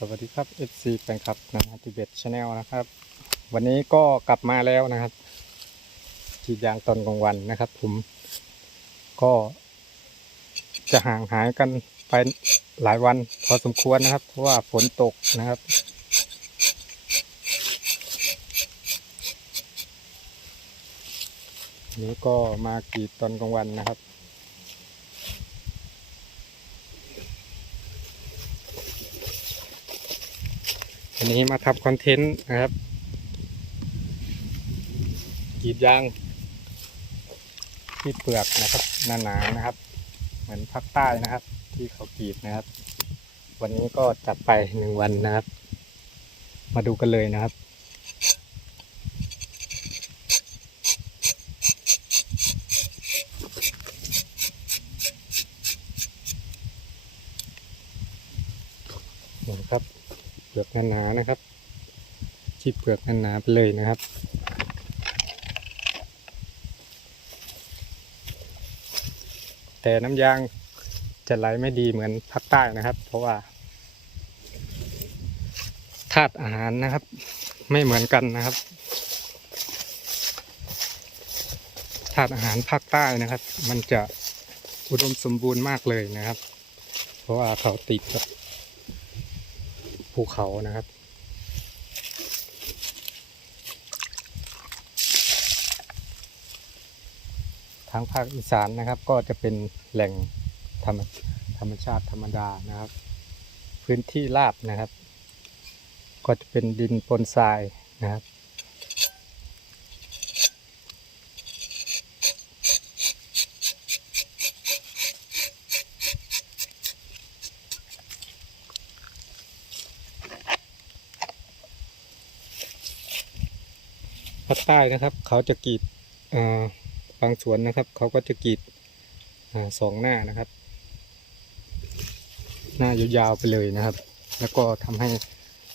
สวัสดีครับ FC แฟนคลับนะฮะทิเบตชาแนลนะครับ วันนี้ก็กลับมาแล้วนะครับกรีดยางตอนกลางวันนะครับ ผมก็จะห่างหายกันไปหลายวันพอสมควรนะครับ เพราะว่าฝนตกนะครับนนี้ก็มากรีดตอนกลางวันนะครับ วันนี้มาทำคอนเทนต์นะครับกรีดยาง ที่เปลือกนะครับหนาๆนะครับ เหมือนภาคใต้นะครับ ที่เขากรีดนะครับ วันนี้ก็จัดไปหนึ่งวันนะครับ มาดูกันเลยนะครับ นี่ครับ เป ลือกหนาๆนะครับชีดเปลือกหนาๆไปเลยนะครับแต่น้ำยางจะไหลไม่ดีเหมือนภาคใต้นะครับ เพราะว่าธาตุอาหารนะครับ ไม่เหมือนกันนะครับธาตุอาหารภาคใต้นะครับ มันจะอุดมสมบูรณ์มากเลยนะครับ เพราะว่าเขาติดกับ ภูเขานะครับ ทางภาคอีสานนะครับ ก็จะเป็นแหล่งธรรมธรรมชาติธรรมดานะครับ พื้นที่ราบนะครับ ก็จะเป็นดินปนทรายนะครับ ภาคใต้นะครับ เขาจะกรีดบางสวนนะครับ เขาก็จะกรีดสองหน้านะครับ หน้ายาวๆไปเลยนะครับ แล้วก็ทำให้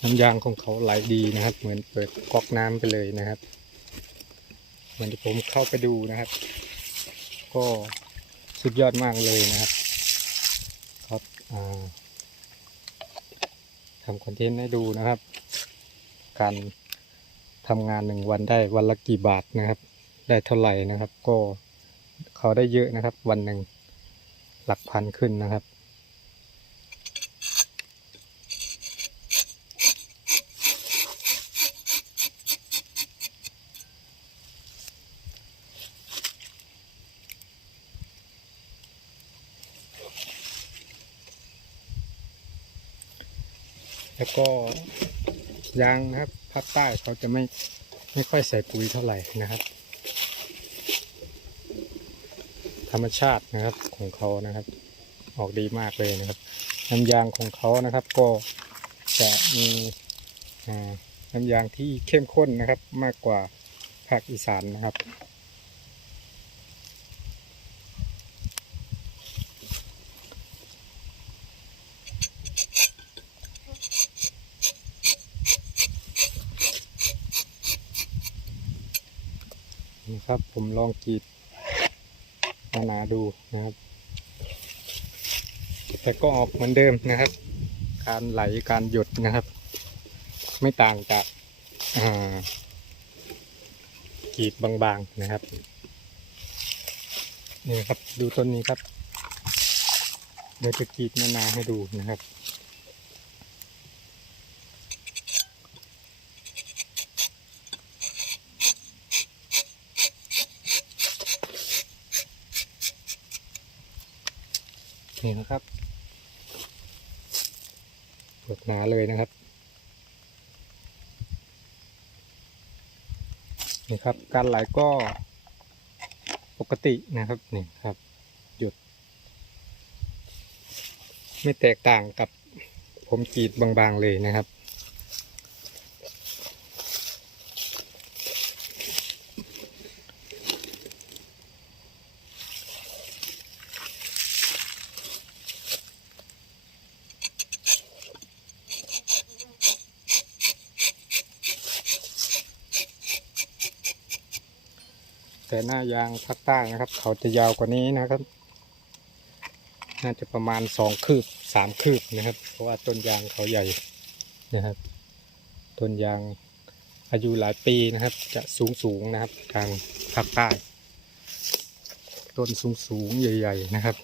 น้ำยางของเขาไหลดีนะครับ เหมือนเปิดก๊อกน้ำไปเลยนะครับ เหมือนที่ผมเข้าไปดูนะครับ ก็สุดยอดมากเลยนะครับครับอ่าทำคอนเทนต์ให้ดูนะครับ การ ทำงานหนึ่งวันได้วันละกี่บาทนะครับ ได้เท่าไหร่นะครับ ก็เขาได้เยอะนะครับ วันหนึ่งหลักพันขึ้นนะครับแล้วก็ยางนะครับ ภาคใต้เขาจะไม่ไม่ค่อยใส่ปุ๋ยเท่าไหร่นะครับ ธรรมชาตินะครับของเขานะครับ ออกดีมากเลยนะครับน้ำยางของเขานะครับ ก็จะมีน้ำยางที่เข้มข้นนะครับ มากกว่าภาคอีสานนะครับ นะครับ ผมลองกรีดหนาๆดูนะครับ แต่ก็ออกเหมือนเดิมนะครับ การไหลการหยดนะครับ ไม่ต่างจากกรีดบางๆนะครับนี่ครับดูต้นนี้ครับเดี๋ยวจะกรีดหนาๆให้ดูนะครับ นี่นะครับเปิดหนาเลยนะครับ นี่ครับ การไหลก็ปกตินะครับนี่ครับ หยุด ไม่แตกต่างกับผมกรีดบางๆเลยนะครับ แต่หน้ายางภาคใต้นะครับ เขาจะยาวกว่านี้นะครับ น่าจะประมาณสองคืบสามคืบนะครับ เพราะว่าต้นยางเขาใหญ่นะครับ ต้นยางอายุหลายปีนะครับ จะสูงสูงนะครับทางภาคใต้ ต้นสูงสูงใหญ่ ๆ นะครับ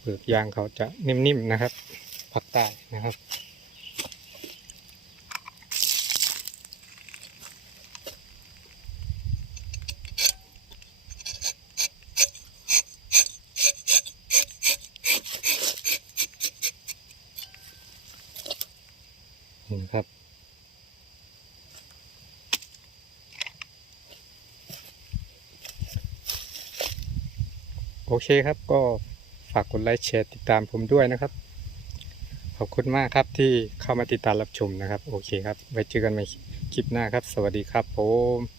เปลือกยางเขาจะนิ่มๆนะครับภาคใต้นะครับ นี่ครับ โอเคครับก็ฝากกดไลค์แชร์ติดตามผมด้วยนะครับ ขอบคุณมากครับที่เข้ามาติดตามรับชมนะครับ โอเคครับ ไว้เจอกันใหม่คลิปหน้าครับ สวัสดีครับผม